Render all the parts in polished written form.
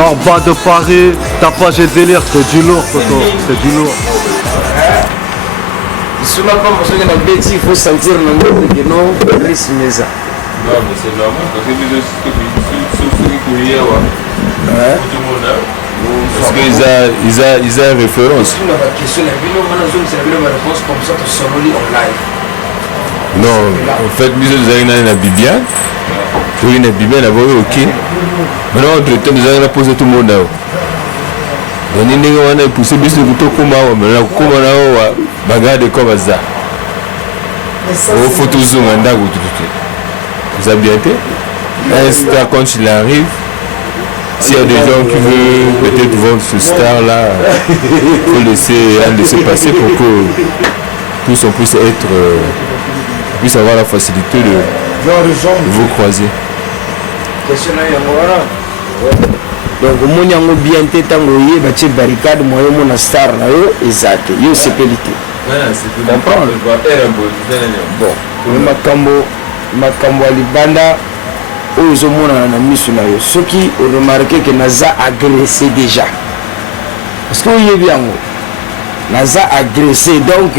Nord-Bas de Paris, tapage et délire, c'est du lourd, Toto, c'est du lourd. Souvent, comme on se dit, il faut sentir le monde que non, risque maison. Non, mais c'est normal, parce que ceux qui courent, parce qu'ils ont une référence. Non, en fait, nous avons une Bibiane. Oui, une Bibiane, ok. Maintenant, entre-temps, nous allons poser tout le monde. Donc, nous allons pousser plus de couteaux comme ça. Mais là, comme on a bagage comme ça. Au photo zoom, on a vous avez bien été. Un star, quand il arrive, s'il y a des gens qui veulent peut-être vendre ce star-là, il faut laisser passer pour que tous on puisse puisse avoir la facilité de vous croiser. Donc, on a bien été tangoyé, il y a des barricades, il y a star, exact, il y a une sécurité. Comprendre? Bon, Makambo Alibanda, ils ont mission. Ceux qui ont remarqué que Naza a agressé déjà. Parce que vous voyez bien, Naza a agressé, donc,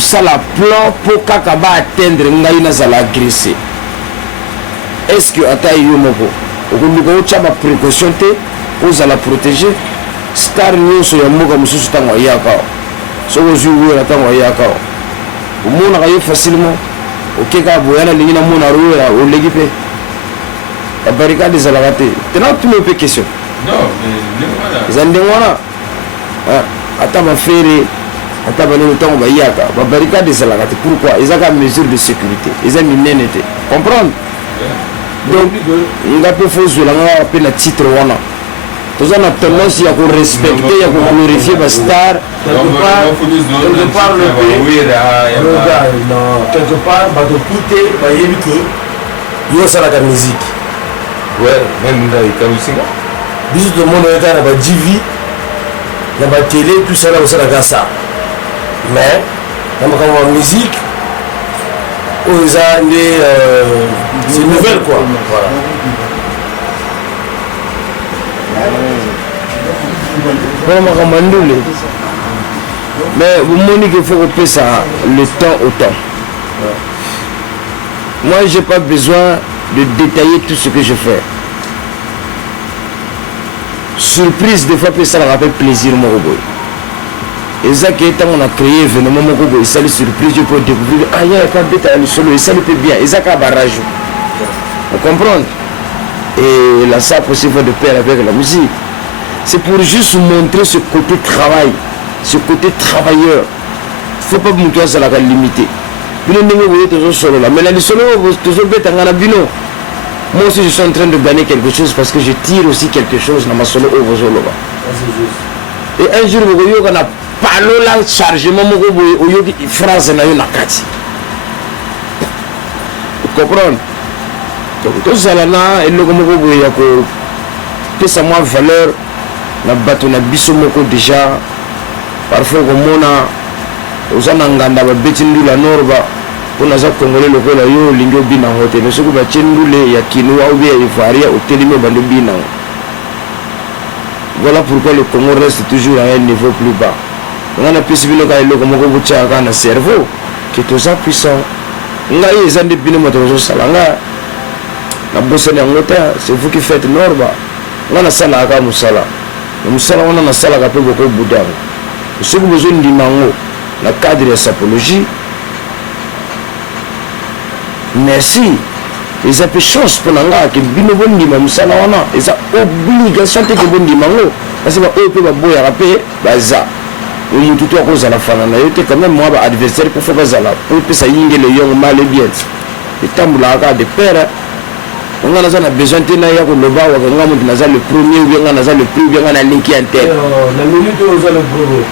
ça la plan pour Kakaba atteindre Naza l'a agressé. Est-ce que Ata Yomoko, vous avez précaution, vous allez protéger, star news sur Yamoka Moussou Tango Yaka. Si vous jouez à Tango Yaka, vous avez facilement. Ok, vous avez une au l'équipe. La barricade des alagatés. Tu n'as plus de questions. Non, mais les Andéwana. Attends, ma frère, attends, le temps, on va y aller. La barricade des alagatés. Pourquoi? Ils ont des mesures de sécurité. Ils ont une nénité. Comprendre? Donc, il y a peu de choses où on a appelé le titre. Nous avons tendance à respecter, à glorifier la star. Quelque part, le pays. Quelque part, il y a la musique. Ouais, même dans les musique. Bisous tout le monde est dans la TV, dans la télé, tout ça là, on a ça. Mais, dans la musique, c'est nouvelle quoi. Voilà. Mais vous me dites qu'il faut couper ça le temps au temps. Moi, je n'ai pas besoin de détailler tout ce que je fais. Surprise, des fois, ça me rappelle plaisir, mon robot. Et ça, quand on a créé événement, mon robot, ça, les surprises, je peux découvrir. Ah, il y a pas de détail solo, et ça, le peut bien. Et ça, un barrage. Vous comprenez? Et là, ça, possible de pair avec la musique. C'est pour juste montrer ce côté travail, ce côté travailleur. Il ne faut pas montrer ça à la limité. Mais là, les solos, toujours bête en Arabino. Moi aussi, je suis en train de gagner quelque chose parce que je tire aussi quelque chose dans ma solo au solo. Et un jour, vous avez pas le chargement, vous avez une phrase dans une carte. Vous comprenez? Donc, tout ça là, et le vous avez que ça m'a valeur. Na bato na biso moko déjà parfois comme on a nganda ba betindu la norba on a za congolais lokola yo lingo bina hotel mais ce que ba tendule ya kinwa ou bien ivoirien au télémé ba bina. Voilà pourquoi le Congo reste toujours à un niveau plus bas. On a possibilité ka eloko moko bucha ka na cerveau qui est tout ça puissant. Ngai ezande bina moto salanga na bossa na ngota c'est vous qui faites norba. On a sala ka musala. Nous sommes dans la salle à beaucoup de Bouddha. Si vous avez besoin de mango, la cadre de sapologie, merci. Ils ont fait chance pour nous que nous avons dit que nous avons obligation de nous dire parce que nous avons besoin de rappeler ça. Nous avons tout à cause de la fin. Nous avons quand même moi adversaire pour faire ça. Pour que ça y ait le young mal et bien. Et tant que de père. On a besoin de le premier ou bien le plus bien à linker en tête. La minute où vous avez le premier.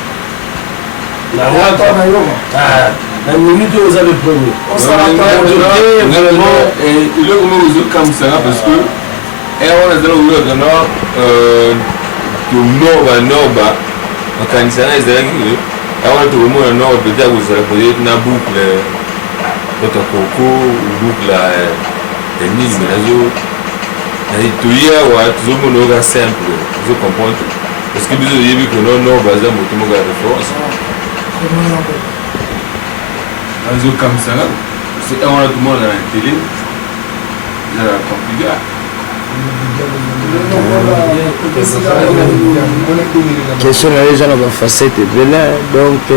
La minute où vous avez le premier. On s'en va vraiment. Et le moment où vous comme ça parce que on a dans le nord du nord on can say is there I want to remove nord peut-être vous allez poser une boucle de coco ou boucle Nil Menazo, toya wa tozomona oka simple ozo comprendre parce que biso oyebi ke nono baza moto moko ya référence azokamisanga wana tomona na télé ezala compliqué question na yo eza na bafacette ebele donc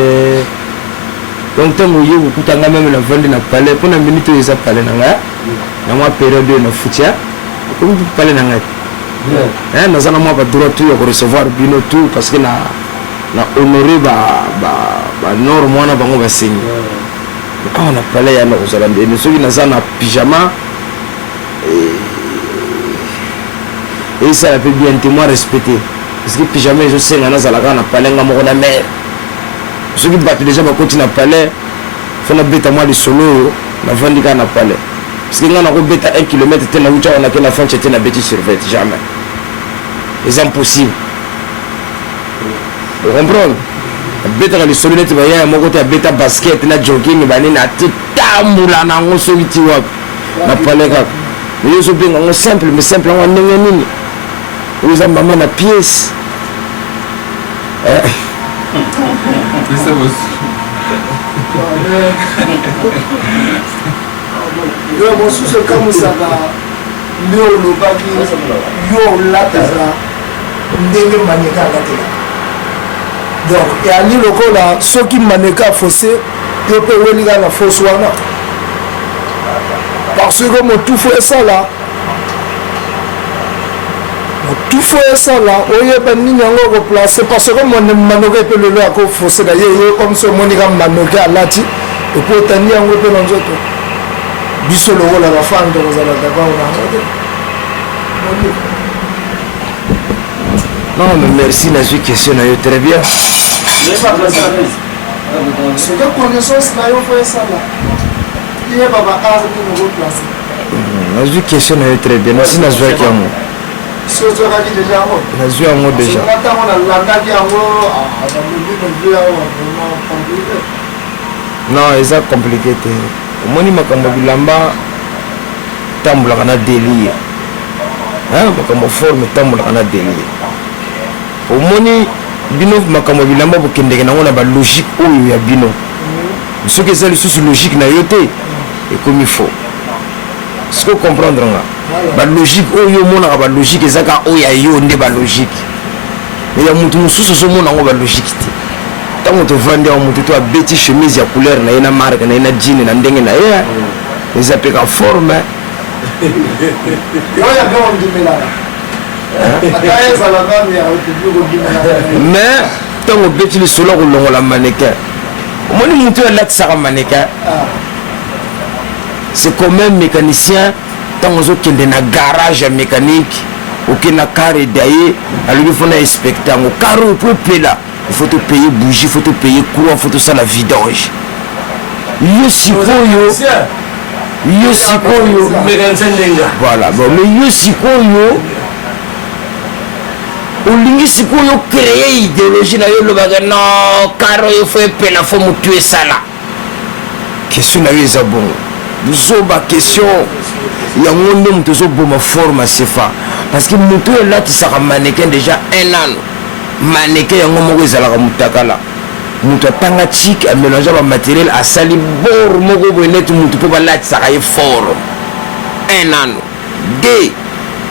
ntango oye kokutanga meme na vandi na palais mpona minute oyo eza palais na ngai na mwa période oyo na futia okomi palais na ngai naza na mwa badroit tout ya korecevoir bino tout parce que na honore banor mwana bango basengi awa na palais yana kozala ndeni soki naza na pyjama esala mpe bien te moi respecté parce que pyjama ezosenga nazalaka na palais nga moko na mere soki bato déjà bakoti na palais fo nabeta mwa lisolo oyo navandi kaka na palais parce que nga nakobeta 1 km te na wuti awa nake na fanche te na beti survete jamais eza impossible ocomprendre abetaka lisolo neti bayaya moko te abeta basket na jogging banini ati tambula nango soki ti wapi na palais kaka mais yo ozobenga yango simple mais simple yango ndenge nini oyo eza mama na pièce yo mosusu ekamusaka nde olobaki yo olataka ndenge maneka alatela donc yani lokola soki maneka afose yo mpe welinga na fose wana parce que motufu esala oyeba nini yango okoplace parce que manoke epe lelo akofose na ye yo comme so omonika manoke alati epo otandi yango mpe na nzoto biso lokola bafandi tokozalaka bango nango te non mais merci nazwi question na yo très bien soki connaissance na yo fo esala yeba baart nini okoplace nazwi question na yo très bien merci nazwaki yango si ozwakaki deja yango nazwi yango déjà ntango nalandaki yango compliqué non eza compliqué te omoni makambo ya bilamba tambolaka na délire makambo forme tambolaka na délire omoni bino makambo ya bilamba bokendeke nango na balogique oyo ya bino soki eza lisusu logique na yo te ekomi faux siko comprendre nga balogique oyo omonaka balogique eza kaka oyo ya yo nde balogique mais ya motu mosusu ozomona yango balogique te ntango tovandi awa motu to abeti chemise ya couleur na ye na marque na ye na jean na ndenge na ye eza mpe ka forme mais ntango obeti lisolo kolongola mannequin omoni motu oyo alatisaka mannequin c'est comme un mécanicien ntango ozokende na garage ya mécanique okende na car edaye alobi fona inspecte yango car oyo po epela il faut te payer bougie, il faut te payer courant, il faut te faire la vidange. Yo sikoyo. Voilà, bon, mais yo sikoyo. Olingi sikoyo créer idéologie na yo lobaga non, car il faut payer la forme tuer ça là. Question na yo eza bon. Zoba question. Yango nde muto zo boma forme sefa parce que muto là tu sera mannequin déjà 1 an. Mannequin yango moko ezalaka mutakala mutu atanga chik amélange bamateriel asali bor moko boye neti mutu mpo balatisaka ye forme 1 an 2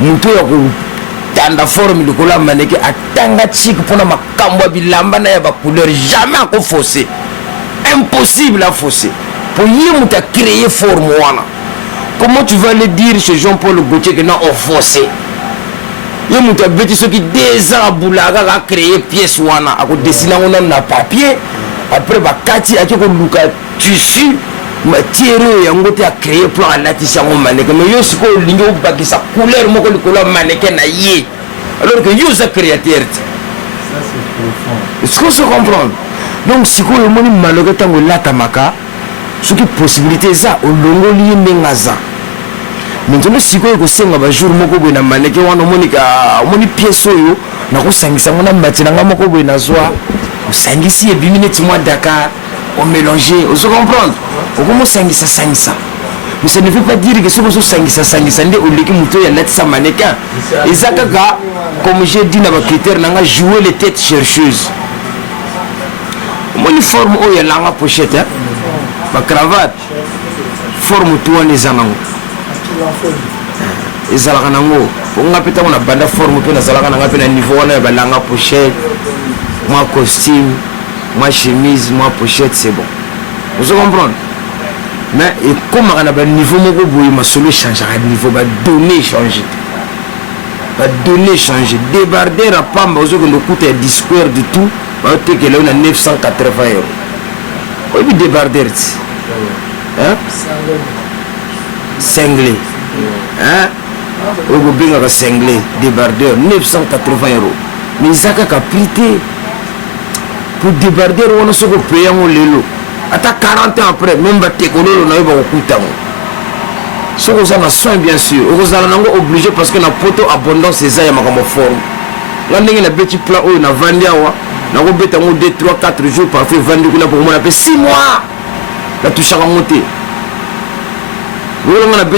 mutu ya kotanda forme likolo ya mannequin atanga chik mpona makambo ya bilamba na ya bacouleur jamais akofausse impossible afausse po ye mutu acréer forme wana comment tu vas le dire chez Jean-Paul Gaultier que non ofaussé ye moto abeti soki 2 ans abulaka kaka créer pièce wana akodesina ngo nano na papier après bakati ake koluka tissu matière oyo yango te acréer plan alatisi yango mannequin mais yo sikoyo olingi obakisa couleur moko likolo ya mannequin na ye alors que yo oza créateur te est-ce qu'on se comprendre donc sikoyo omoni mannequin ntango elatamaka soki possibilité eza olongoli ye ndenge aza maintenant sikoyo kosenga bajour moko boye na mannequin wana omoni pièce oyo nakosangisa ngo na mati nanga moko boye nazwa osangisi ebimi neti mwa Dakar omélange ozo comprendre okomosangisa mais ça ne veut pas dire que ce que sangisa nde oleki muto ya lati sa mannequin eza kaka comme j'ai dit na ba critère nanga jouer les têtes chercheuses moni forme oyo ya langa pochette hein ba cravate forme to wana eza nango ezalaka nango ponga peta na banda forme pe nazalaka nanga pe na niveau wana ya balanga pochette moi costume moi chemise moi pochette c'est bon vous comprenez. Mais comme on a un niveau, ma solo change, un niveau, va donner changer. Va donner changer. Débarder à Pamba, que le coût est 10 square du tout, va te que là on a 980 €. Oui, mais débarder. Hein? Cinglé. Hein? Au bout de cinglé, débardeur, 980 €. Mais ça a prité. Pour débarder, on a ce qu'on paye en l'élo. Attends 40 ans après, même si tu as ce que ça a soin bien sûr. Vous allez obligé parce que la poto abondance c'est ça, il y a ma forme. Là, il y a un petit plat où il y a vendu, il y a 2, 3, 4 jours parfois vendu pour moi, 6 mois. La touche à monter. Vous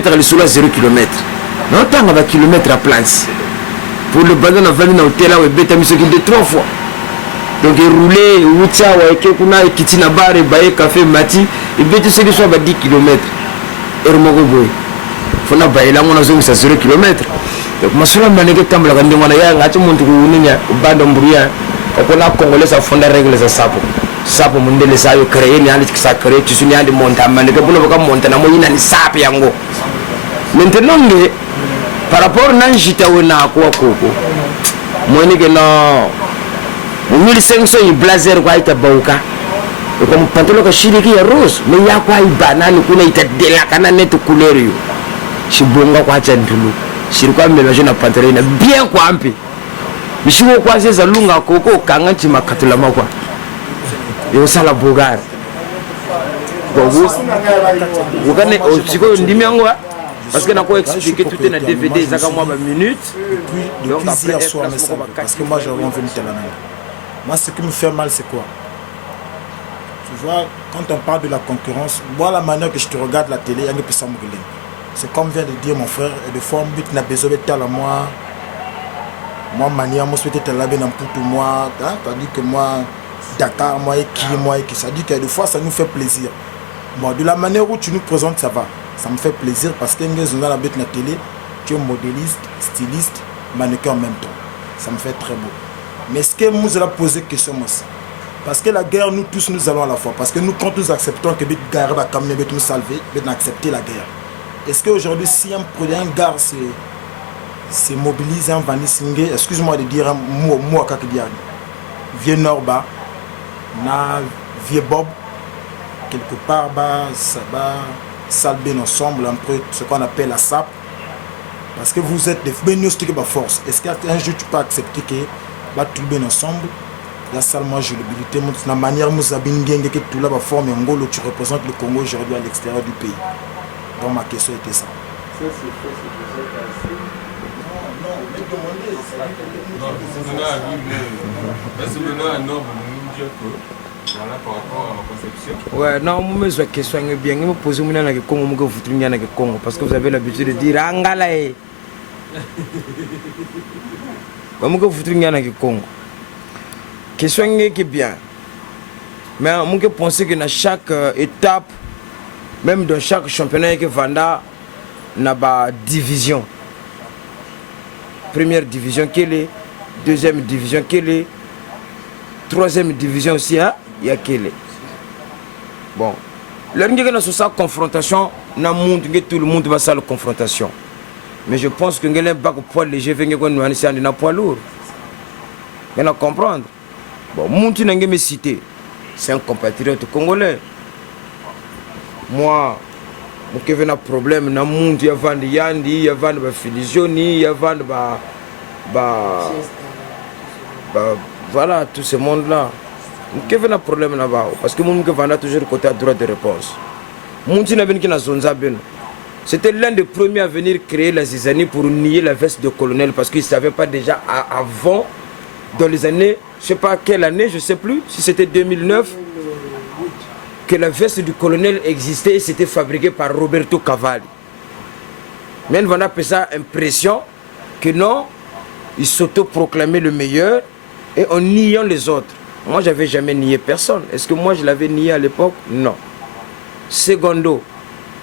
avez sur 0 km. Non, tant que kilomètre à place. Pour le ballon, on a vendu dans l'hôtel là où il y a mis 3 fois. Donc il roulait, Woutia, Waikekuna, Kitina Bar, Baye, Café, Mati, il bête ce qui soit à 10 km. Et Romogoboy. Il faut que là, on a 0 km. Donc, je suis là, je suis là, je suis là, je suis là, on a Congolais, ça fonde règle, ça sapo. Sapo, mon délai, ça a créé, il y a des ça créé, tu sais, il y a des montagnes, mais pour le monter, il y a des sapes, yango. Maintenant, par rapport à Nanjita, on a quoi, Coco. Moi, je dis non. 1500 il blazer kwa ita bauka comme pantalon ka shiriki ya rose mais ya kwa banane kuna ita delaka na net couleur yo shibonga kwa chandulu shirikwa mbele na pantalon na bien kwa ampi mishiwo kwa seza lunga koko kanga chima katula makwa yo sala bogar bogo ukane osiko ndimi yango parce que n'a pas expliqué tout est DVD ça comme moi minute donc après hier soir parce que moi j'ai envie de te la moi, ce qui me fait mal, c'est quoi? Tu vois, quand on parle de la concurrence, moi, la manière que je te regarde la télé, il y a un peu ça. C'est comme vient de dire mon frère, et de fois, on a besoin de tel à moi. Moi, manière, moi, je souhaite te laver dans tout moi. C'est-à-dire que moi, Dakar, moi, et qui, ça dit que des fois, ça nous fait plaisir. Moi, de la manière où tu nous présentes, ça va. Ça me fait plaisir parce que nous avons la bête la télé, tu es modéliste, styliste, mannequin en même temps. Ça me fait très beau. Mais est-ce que nous allons poser question moi? Parce que la guerre, nous tous, nous allons à la fois. Parce que nous, quand nous acceptons que la guerre va nous salver, nous allons accepter la guerre. Est-ce qu'aujourd'hui, si un produit, un gars se mobilise, un vanissingue, excuse-moi de dire un mot à quelque chose, vieux Norba, na vieux Bob, quelque part, ça va salver ensemble, un peu ce qu'on appelle la SAP. Parce que vous êtes des bénéficiaires de force. Est-ce qu'un jour, tu peux accepter que tout bien ensemble, il y a seulement jouabilité, la manière dont nous avons que tout là va former un Ngolo, tu représentes le Congo aujourd'hui à l'extérieur du pays. Donc ma question était ça. Ouais, non, moi je question bien, je me pose une question parce que vous avez l'habitude de dire Angalae. Comment vous faites une Congo? Question qui est bien. Mais je pense que dans chaque étape, même dans chaque championnat que Vanda, il y a une division. Première division qui est, deuxième division qui est, troisième division aussi, il y a qui est. Bon, lorsqu'il y a une confrontation, tout le monde va faire la confrontation. Mais je pense que les poids léger viennent de poids lourd. Vous comprendre? Bon, Mounti n'a pas cité. C'est un compatriote congolais. Moi, je n'ai pas de problème. Il y a Mounti, il y a Van Yandi, il y a Van Filisioni, il y a Van. Voilà, tout ce monde-là. Je n'ai pas de problème là-bas. Parce que je vais toujours le côté à droite de réponse. Mounti n'a pas de zonza. C'était l'un des premiers à venir créer la zizanie pour nier la veste de colonel parce qu'il ne savait pas déjà avant, dans les années, je ne sais pas quelle année, je ne sais plus, si c'était 2009. que la veste du colonel existait et c'était fabriqué par Roberto Cavalli. Mais on appelle ça impression que non, il s'auto-proclamait le meilleur et en niant les autres. Moi, j'avais jamais nié personne. Est-ce que moi, je l'avais nié à l'époque? Non. Secondo,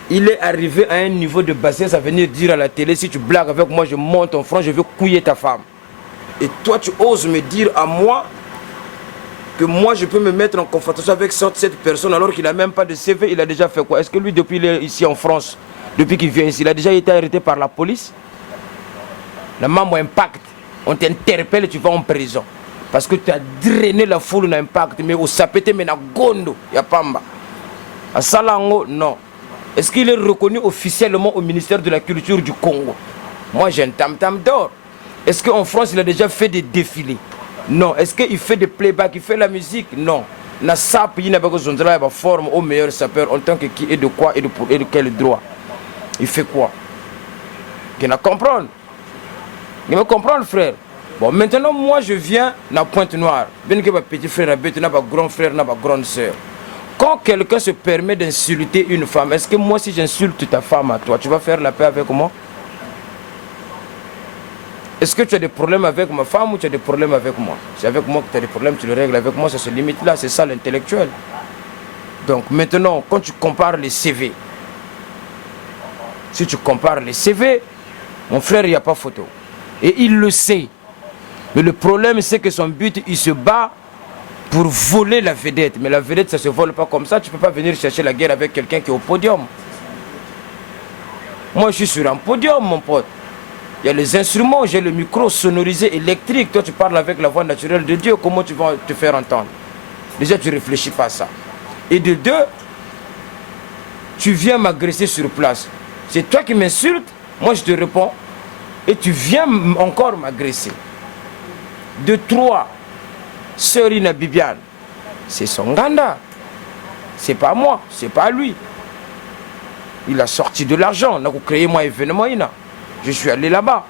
il est arrivé à un niveau de bassesse à venir dire à la télé, si tu blagues avec moi, je monte ton front, je veux couiller ta femme. Et toi, tu oses me dire à moi que moi, je peux me mettre en confrontation avec cette personne alors qu'il n'a même pas de CV, il a déjà fait quoi? Est-ce que lui, depuis qu'il est ici en France, depuis qu'il vient ici, il a déjà été arrêté par la police? Le membre Impact, on t'interpelle et tu vas en prison. Parce que tu as drainé la foule d'Impact, mais au sapete, mais na gondo, il n'y a pas mba. À Salango, non. Est-ce qu'il est reconnu officiellement au ministère de la Culture du Congo? Moi, j'ai un tam-tam d'or. Est-ce qu'en France, il a déjà fait des défilés? Non. Est-ce qu'il fait des playbacks, il fait la musique? Non. Na sap, il n'a pas besoin de la forme au meilleur sapeur en tant que qui et de quoi et de quel droit? Il fait quoi? Tu ne comprends? Tu me comprends, frère? Bon, maintenant, moi, je viens dans Pointe-Noire. Bien que ma petit frère, n'a pas grand frère, n'a pas grande soeur. Quand quelqu'un se permet d'insulter une femme, est-ce que moi, si j'insulte ta femme à toi, tu vas faire la paix avec moi? Est-ce que tu as des problèmes avec ma femme ou tu as des problèmes avec moi? C'est avec moi que tu as des problèmes, tu le règles avec moi, ça se limite là, c'est ça l'intellectuel. Donc maintenant, quand tu compares les CV, si tu compares les CV, mon frère, il n'y a pas photo. Et il le sait. Mais le problème, c'est que son but, il se bat pour voler la vedette. Mais la vedette, ça ne se vole pas comme ça. Tu ne peux pas venir chercher la guerre avec quelqu'un qui est au podium. Moi, je suis sur un podium, mon pote. Il y a les instruments, j'ai le micro sonorisé électrique. Toi, tu parles avec la voix naturelle de Dieu. Comment tu vas te faire entendre? Déjà, tu ne réfléchis pas à ça. Et de deux, tu viens m'agresser sur place. C'est toi qui m'insultes. Moi, je te réponds. Et tu viens encore m'agresser. De trois, Sœurina Bibiane, c'est son ganda. C'est pas moi, c'est pas lui. Il a sorti de l'argent. On a créé moi événement. Je suis allé là-bas.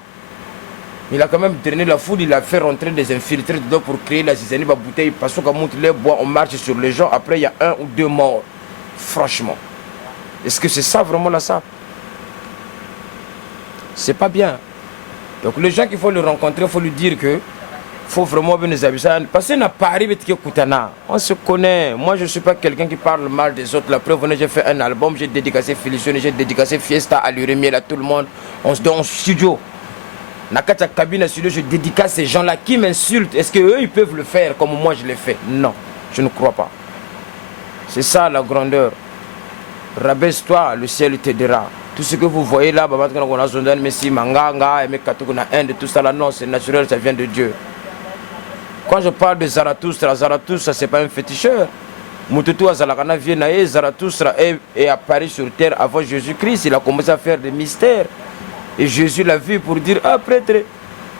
Il a quand même traîné la foule. Il a fait rentrer des infiltrés dedans pour créer la zizanie, la bouteille. Parce qu'on monte les bois, on marche sur les gens. Après, il y a 1 ou 2 morts. Franchement. Est-ce que c'est ça vraiment la SAP? C'est pas bien. Donc les gens qu'il faut le rencontrer, il faut lui dire que faut vraiment bien les habiter. Parce qu'on n'a pas arrivé à Koutana. On se connaît. Moi, je ne suis pas quelqu'un qui parle mal des autres. La preuve, j'ai fait un album, j'ai dédicacé Félicien, j'ai dédicacé Fiesta à l'Uremiel, à tout le monde. On se donne en studio. Dans la cabine studio, je dédicace ces gens-là qui m'insultent. Est-ce qu'eux, ils peuvent le faire comme moi je l'ai fait? Non, je ne crois pas. C'est ça la grandeur. Rabaisse-toi, le ciel t'aidera. Tout ce que vous voyez là, on a Zondan, Messi, Manganga, Mekatoukuna, Inde, tout ça là, non, c'est naturel, ça vient de Dieu. Quand je parle de Zarathustra, Zarathustra, c'est pas un féticheur. Mututu Azalakana vient Zarathustra est apparu sur terre avant Jésus-Christ. Il a commencé à faire des mystères. Et Jésus l'a vu pour dire, ah prêtre,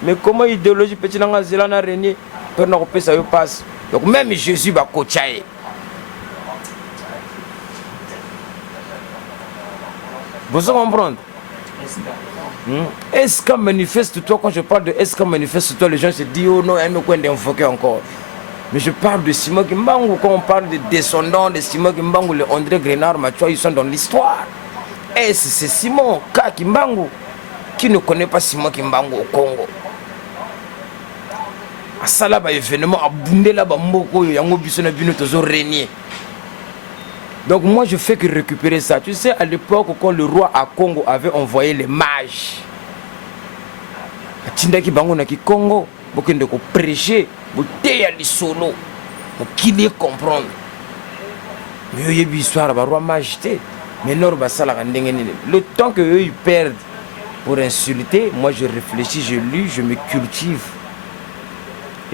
mais comment idéologie petit nanga zelana régné, pour nous repasser ça passe. Donc même Jésus va coacher. Vous comprenez? Est-ce qu'on manifeste-toi, quand je parle de est-ce qu'on manifeste-toi, les gens se disent, oh non, il y a un coin d'invoquer encore. Mais je parle de Simon Kimbangu, quand on parle de descendants de Simon Kimbangu, les André Grenard, Mathieu, ils sont dans l'histoire. Est-ce c'est Simon K. Kimbangu qui ne connaît pas Simon Kimbangu au Congo? À ça là, événement, à Bundé là, Mboko, Yango Bissona Bino, Tozo régné. Donc moi je fais que récupérer ça. Tu sais, à l'époque quand le roi à Congo avait envoyé les mages, Tindaki Bango na ki Congo, beaucoup de prêcher, beaucoup de solo, pour qu'il y comprendre. Mais il y a une histoire, le roi mage, mais non, le temps qu'eux ils perdent pour insulter, moi je réfléchis, je lis, je me cultive.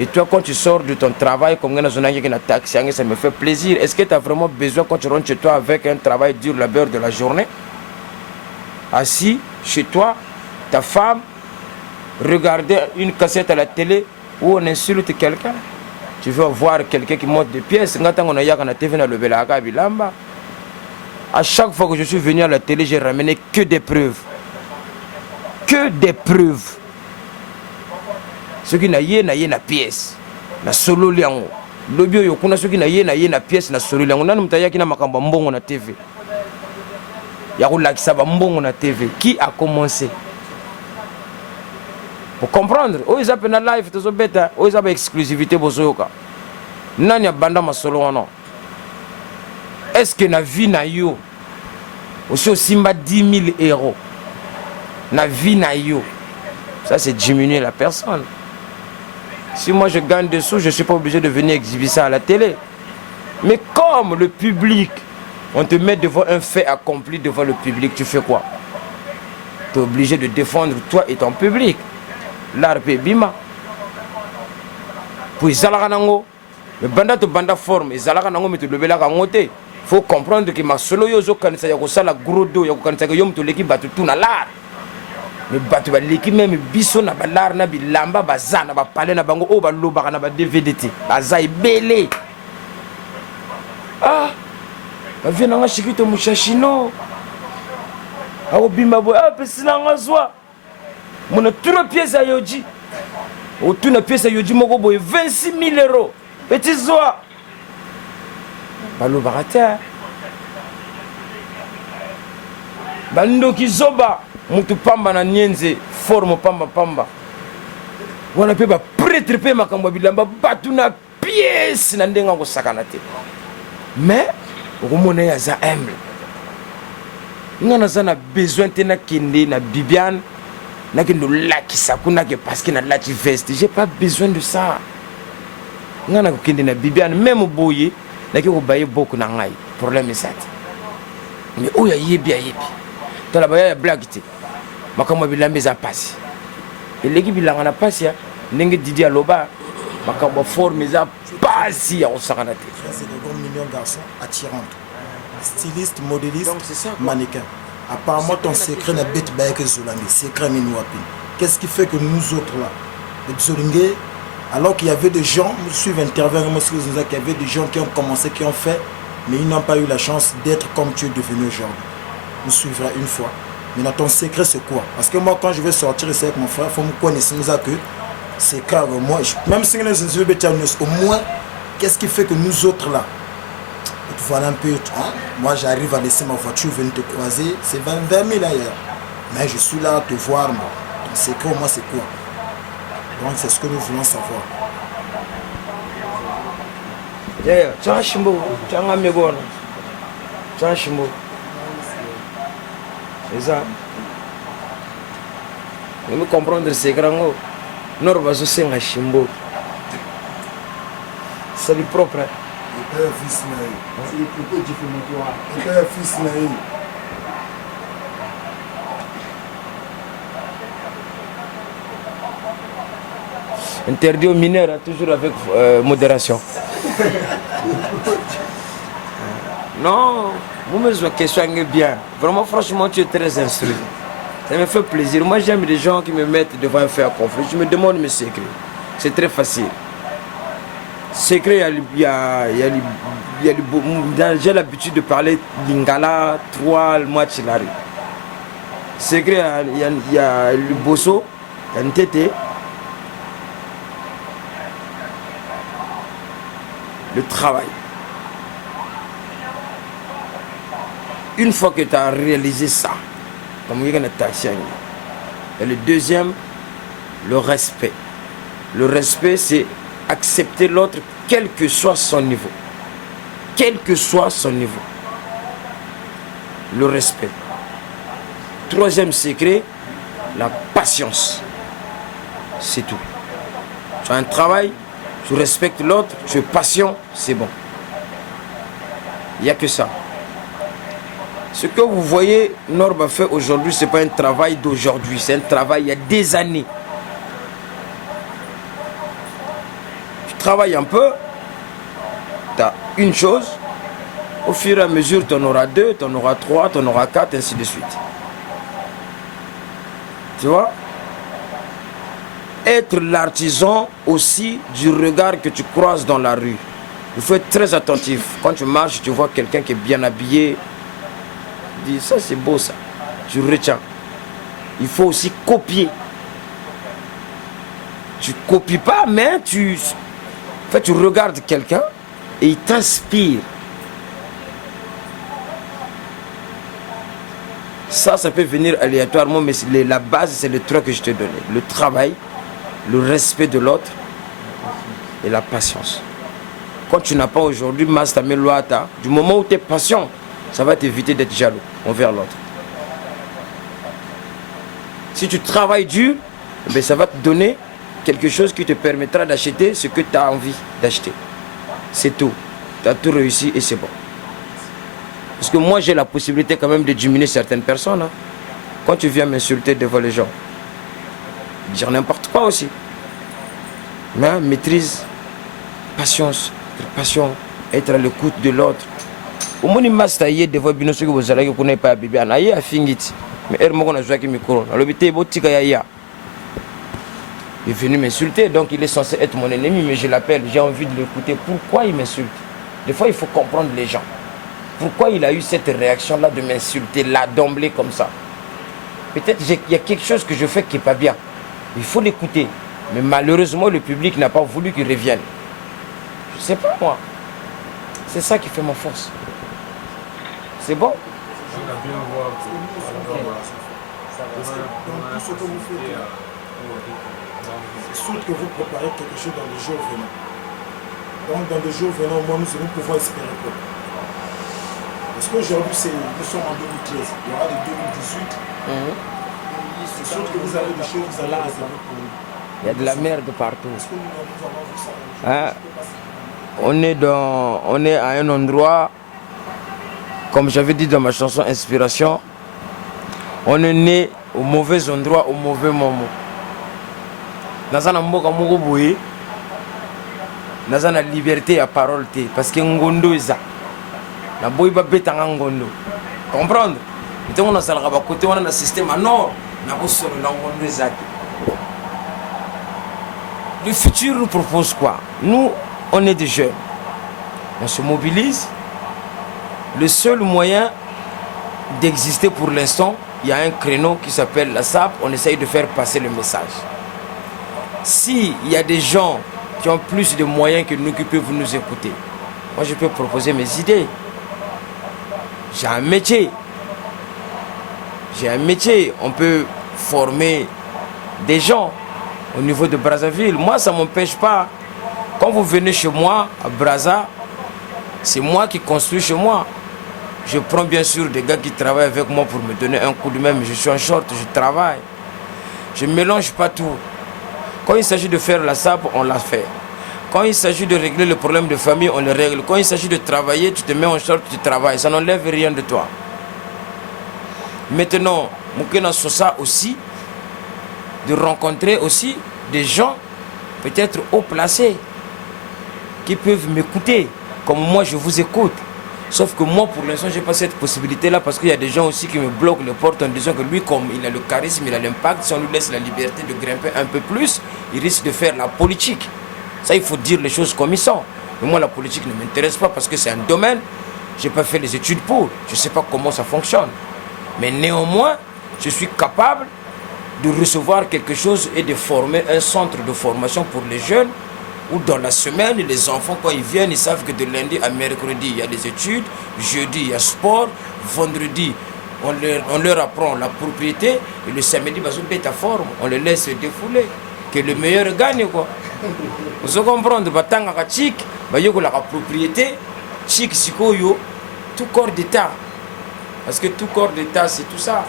Et toi, quand tu sors de ton travail, comme dans un taxi, ça me fait plaisir. Est-ce que tu as vraiment besoin, quand tu rentres chez toi avec un travail dur, labeur de la journée, assis chez toi, ta femme, regarder une cassette à la télé où on insulte quelqu'un? Tu veux voir quelqu'un qui monte des pièces? À chaque fois que je suis venu à la télé, j'ai ramené que des preuves. Que des preuves. Ce qui n'a pas na pièce, na solo liango. lobi oyo kuna soki na ye na pièce na solo lango nanu mutayaki na makambo mbongo na TV ya kolakisa ba mbongo na TV. Qui a commencé? Pour comprendre, oyo eza pe na live tozo beta, oyo eza ba exclusivité bozoyoka. Nani abanda masolo wana? Est-ce que na vie na yo aussi simba 10 000 euros na vie na yo, ça c'est diminuer la personne. Si moi je gagne des sous, je ne suis pas obligé de venir exhiber ça à la télé. Mais comme le public, on te met devant un fait accompli devant le public, tu fais quoi? Tu es obligé de défendre toi et ton public. L'arpe bima. Puis zalaka nango, mais banda to banda forme, zalaka nango mais tu le belaka ngote. Faut comprendre que ma solo yo zo kanisa ya ko sala gros dos ya ko kanisa que yom to leki batu tout na l'art. Mais batu ba leki même biso na balar na bilamba bazana ba palais na bango o ba lobaka na ba DVDT. Bazai belé. Ah. Ba vient nga shikito mushashino. Ako bimba boy, ah pesina nga zwa. Mona tuna pièce à yoji. O tuna pièce à yoji moko boy 26 000 euros. Petit zwa. Balo barata. Bando kizoba mutu pamba na nyenze forme pamba. Wana pe ba prêtre pe makambo bilamba batu na pièce na ndenga ko sakana te. Mais okomona ya za humble. Ngana zana besoin te na kende na Bibiane na kendo lakisa kuna ke parce que na lati veste. J'ai pas besoin de ça. Ngana ko kende na Bibiane même boye na ke ko baye beaucoup na ngai. Problème est ça. Mais oya yebi. Tala baya blague te. Makambo bilambe za passe. Eleki bilanga na passe ya ndenge Didi aloba makambo forme za passe ya osakana te. C'est le bon million garçon attirant. Styliste, modéliste, mannequin. Apparemment ton secret n'a bête baye que Zolangue. Secret minouapin. Qu'est-ce qui fait que nous autres là, les Zolangue, alors qu'il y avait des gens, nous suivons intervenir, qu'il y avait des gens qui ont commencé, qui ont fait, mais ils n'ont pas eu la chance d'être comme tu es devenu aujourd'hui. Nous suivra une fois. Maintenant, ton secret, c'est quoi? Parce que moi, quand je vais sortir ici avec mon frère, il faut me connaître que c'est grave. Moi, même si nous au moins, qu'est-ce qui fait que nous autres là, voilà un peu, hein? Moi, j'arrive à laisser ma voiture venir te croiser, c'est 20 000 ailleurs. Mais je suis là à te voir, moi. Ton secret, moi, c'est quoi? Donc, c'est ce que nous voulons savoir. Yeah, tiens, Chimbo, tiens, amigo, tiens, Chimbo. C'est ça. Vous me comprendre ces grands Norbazo c'est un chimbo. C'est le propre. C'est le fils naïf. C'est le propre du fumotoire. C'est le fils naïf. Interdit aux mineurs, hein, toujours avec modération. Non, vous me questionnez bien. Vraiment, franchement, tu es très instruit. Ça me fait plaisir. Moi, j'aime les gens qui me mettent devant un fait à conflit. Je me demande mes secrets. C'est très facile. Secret, j'ai l'habitude de parler lingala, 3 mois de chilari. Secret, il y a le bosso, il y a une tête. Le travail. Une fois que tu as réalisé ça, et le deuxième, le respect. Le respect, c'est accepter l'autre, quel que soit son niveau. Quel que soit son niveau. Le respect. Troisième secret, la patience. C'est tout. Tu as un travail, tu respectes l'autre, tu es patient, c'est bon. Il n'y a que ça. Ce que vous voyez, Norba fait aujourd'hui, ce n'est pas un travail d'aujourd'hui, c'est un travail il y a des années. Tu travailles un peu, tu as une chose, au fur et à mesure, tu en auras 2, tu en auras 3, tu en auras 4, ainsi de suite. Tu vois? Être l'artisan aussi du regard que tu croises dans la rue. Il faut être très attentif. Quand tu marches, tu vois quelqu'un qui est bien habillé. Tu dis, ça c'est beau ça. Tu retiens. Il faut aussi copier. Tu copies pas, mais tu En fait, tu regardes quelqu'un et il t'inspire. Ça peut venir aléatoirement, mais la base, c'est les trois que je t'ai donné. Le travail, le respect de l'autre et la patience. Quand tu n'as pas aujourd'hui, du moment où tu es patient, ça va t'éviter d'être jaloux envers l'autre. Si tu travailles dur, ben ça va te donner quelque chose qui te permettra d'acheter ce que tu as envie d'acheter. C'est tout. Tu as tout réussi et c'est bon. Parce que moi, j'ai la possibilité quand même de diminuer certaines personnes. Hein. Quand tu viens m'insulter devant les gens, dire n'importe quoi aussi. Mais maîtrise, patience, passion, être à l'écoute de l'autre. Au moins, il m'a staillé devant les gens que vous allez connaître pas Bibi. Il a fini. Mais il m'a joué avec le micro. Il est venu m'insulter, donc il est censé être mon ennemi, mais je l'appelle, j'ai envie de l'écouter. Pourquoi il m'insulte? Des fois, il faut comprendre les gens. Pourquoi il a eu cette réaction-là de m'insulter, là, d'emblée comme ça? Peut-être qu'il y a quelque chose que je fais qui n'est pas bien. Il faut l'écouter. Mais malheureusement, le public n'a pas voulu qu'il revienne. Je ne sais pas, moi. C'est ça qui fait ma force. C'est bon? C'est sûr que vous préparez quelque chose dans les jours venants. Donc dans les jours venants, moi, nous allons pouvoir espérer quoi? Parce qu'aujourd'hui, nous sommes en 2013, il y aura les 2018. C'est sûr que vous avez des choses, vous allez réserver pour nous. Il y a de la merde partout. Est-ce que nous avons vu ça? Hein? On est à un endroit, comme j'avais dit dans ma chanson Inspiration, on est né au mauvais endroit, au mauvais moment. Dans un mboka moko boye, dans une liberté à parole, parce que ngondo est ça. Na boy ba betanga ngondo. Comprendre? Et on a ça là-bas côté on a un système à nord, na bosso na ngondo est ça. Le futur nous propose quoi? Nous, on est des jeunes. On se mobilise. Le seul moyen d'exister pour l'instant, il y a un créneau qui s'appelle la SAP. On essaye de faire passer le message. S'il y a des gens qui ont plus de moyens que nous qui peuvent nous écouter, moi je peux proposer mes idées. J'ai un métier. On peut former des gens au niveau de Brazzaville. Moi, ça ne m'empêche pas. Quand vous venez chez moi, à Brazza, c'est moi qui construis chez moi. Je prends bien sûr des gars qui travaillent avec moi pour me donner un coup de main, mais je suis en short, je travaille. Je ne mélange pas tout. Quand il s'agit de faire la SAP, on la fait. Quand il s'agit de régler le problème de famille, on le règle. Quand il s'agit de travailler, tu te mets en short, tu travailles. Ça n'enlève rien de toi. Maintenant, Moukena Sosa aussi, de rencontrer aussi des gens peut-être haut placés qui peuvent m'écouter comme moi je vous écoute. Sauf que moi pour l'instant j'ai pas cette possibilité là parce qu'il y a des gens aussi qui me bloquent les portes en disant que lui comme il a le charisme, il a l'impact, si on lui laisse la liberté de grimper un peu plus, il risque de faire la politique. Ça il faut dire les choses comme ils sont. Mais moi la politique ne m'intéresse pas parce que c'est un domaine, j'ai pas fait les études pour, je sais pas comment ça fonctionne. Mais néanmoins, je suis capable de recevoir quelque chose et de former un centre de formation pour les jeunes où dans la semaine, les enfants, quand ils viennent, ils savent que de lundi à mercredi, il y a des études, jeudi, il y a sport, vendredi, on leur apprend la propriété et le samedi, on les laisse se défouler. Que le meilleur gagne, quoi. Vous comprenez? La propriété, tout corps d'État. Parce que tout corps d'État, c'est tout ça.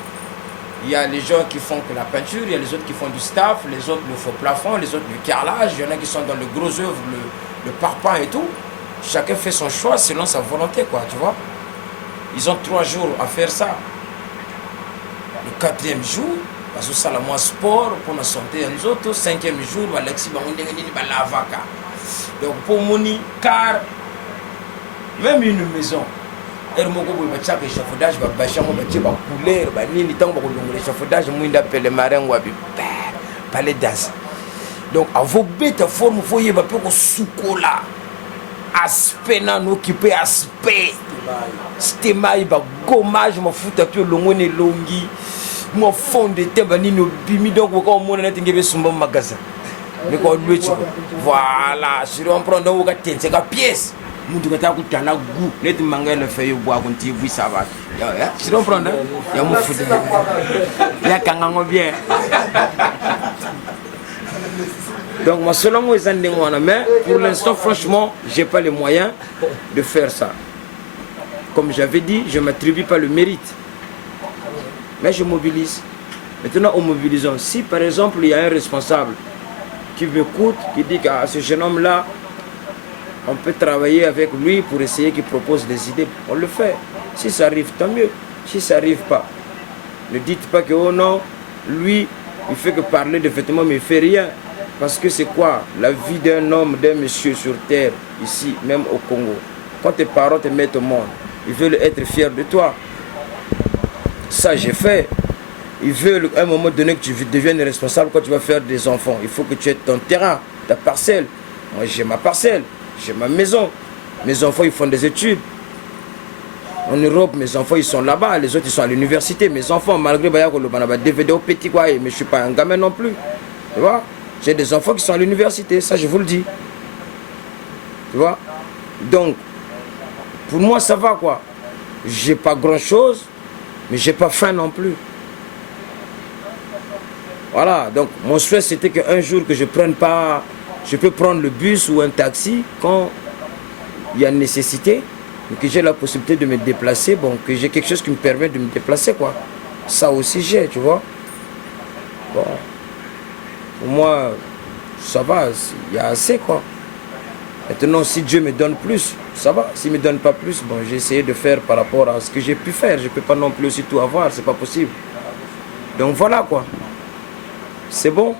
Il y a les gens qui font que la peinture, il y a les autres qui font du staff, les autres le faux plafond, les autres le carrelage, il y en a qui sont dans le gros œuvre, le parpaing et tout. Chacun fait son choix selon sa volonté, quoi, tu vois. Ils ont 3 jours à faire ça. Le 4e jour, parce que ça, la moi sport, pour la santé, les autres, 5e jour, Alexis, lavaka. Donc, pour moni, car, même une maison, l'échafaudage va bâcher ma couleur, ni temps pour l'échafaudage, moi appelle marin ou palais d'as. Donc, à vos bêtes formes, vous voyez, va pour soukola, aspect non occupé, aspect, stémaï, gommage, ma fout à tout le monde est longi, mon fond de thème, ni nos bimi, donc, au moins, on a été sumba magasin. Mais quand voilà, si on prend dans vos c'est la pièce. Nous devons avoir un goût. Les deux mangas le fait boire quand tu ça va. Si on prend, il y a mon foot. Il y a quand on bien. Donc, moi, selon moi, mais pour l'instant, franchement, j'ai pas les moyens de faire ça. Comme j'avais dit, je ne m'attribue pas le mérite. Mais je mobilise. Maintenant, en mobilisant, si par exemple, il y a un responsable qui m'écoute, qui dit qu'à ce jeune homme-là, on peut travailler avec lui pour essayer qu'il propose des idées, on le fait. Si ça arrive, tant mieux. Si ça n'arrive pas, ne dites pas que, oh non, lui, il fait que parler de vêtements, mais il ne fait rien. Parce que c'est quoi la vie d'un homme, d'un monsieur sur terre, ici, même au Congo. Quand tes parents te mettent au monde, ils veulent être fiers de toi. Ça, j'ai fait. Ils veulent, à un moment donné, que tu deviennes responsable quand tu vas faire des enfants. Il faut que tu aies ton terrain, ta parcelle. Moi, j'ai ma parcelle, j'ai ma maison. Mes enfants, ils font des études. En Europe, mes enfants, ils sont là-bas. Les autres, ils sont à l'université. Mes enfants, malgré le DVD au petit, quoi, mais je ne suis pas un gamin non plus. Tu vois? J'ai des enfants qui sont à l'université, ça je vous le dis. Tu vois? Donc, pour moi ça va quoi. J'ai pas grand chose, mais j'ai pas faim non plus. Voilà, donc mon souhait c'était qu'un jour que je prenne pas, je peux prendre le bus ou un taxi quand il y a nécessité, que j'ai la possibilité de me déplacer, bon, que j'ai quelque chose qui me permet de me déplacer quoi. Ça aussi j'ai, tu vois. Bon. Pour moi, ça va, il y a assez quoi. Maintenant, si Dieu me donne plus, ça va. S'il ne me donne pas plus, bon, j'ai essayé de faire par rapport à ce que j'ai pu faire. Je ne peux pas non plus aussi tout avoir, c'est pas possible. Donc voilà quoi. C'est bon.